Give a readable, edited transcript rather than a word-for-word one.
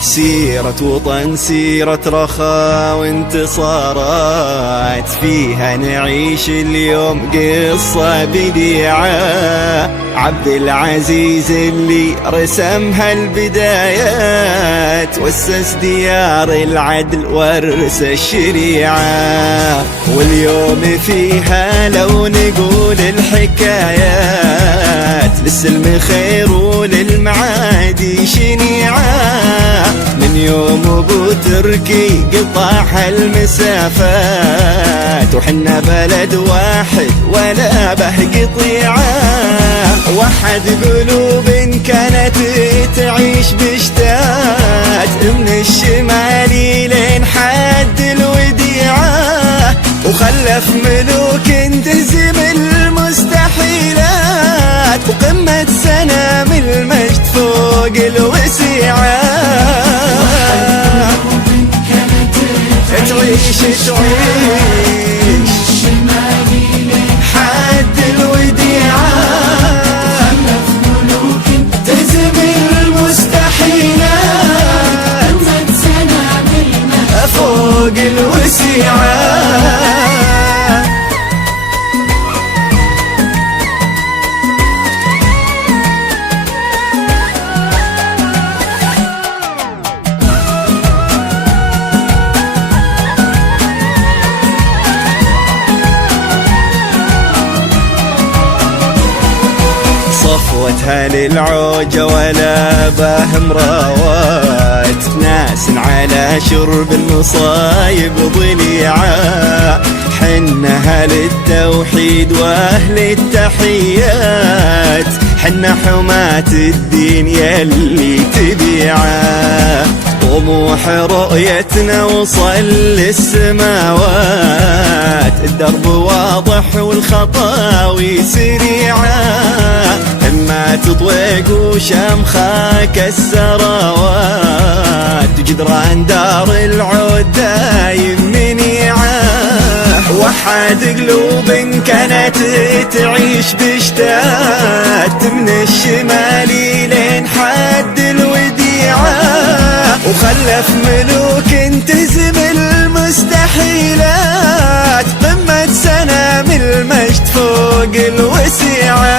سيرة وطن، سيرة رخاء وانتصارات، فيها نعيش اليوم قصة بديعة. عبد العزيز اللي رسمها البدايات، وسس ديار العدل ورث الشريعة. واليوم فيها لو نقول الحكايات، للسلم خير وللمعادي شنيعة. من يوم ابو تركي قطع المسافات، وحنا بلد واحد ولا به قطيعة. وحد قلوب كانت تعيش بشتات، من الشمالي لين حد الوديعة. وخلف ملوك تهزم المستحيلات، وقمة سنام المجد فوق الوسيعة. تعيش حد الوديعة، تهزم المستحيلات، فوق الوسيعة. صفوتها للعوجة ولا باهم راوات، ناس على شرب المصايب ضليعة. حنها للتوحيد واهل التحيات، حنا حماة الدين يلي تبيعه. طموح رؤيتنا وصل للسماوات، الدرب واضح والخطاوي سريعة. اما تطويق وشمخاك السراوات، جدران دار العود دايم منيعة. وحد قلوب كانت تعيش بشتات، من الشمالي لين حد الوديعة. وخلف ملوك تهزم المستحيلات، قمة سنام المجد فوق الوسيعة.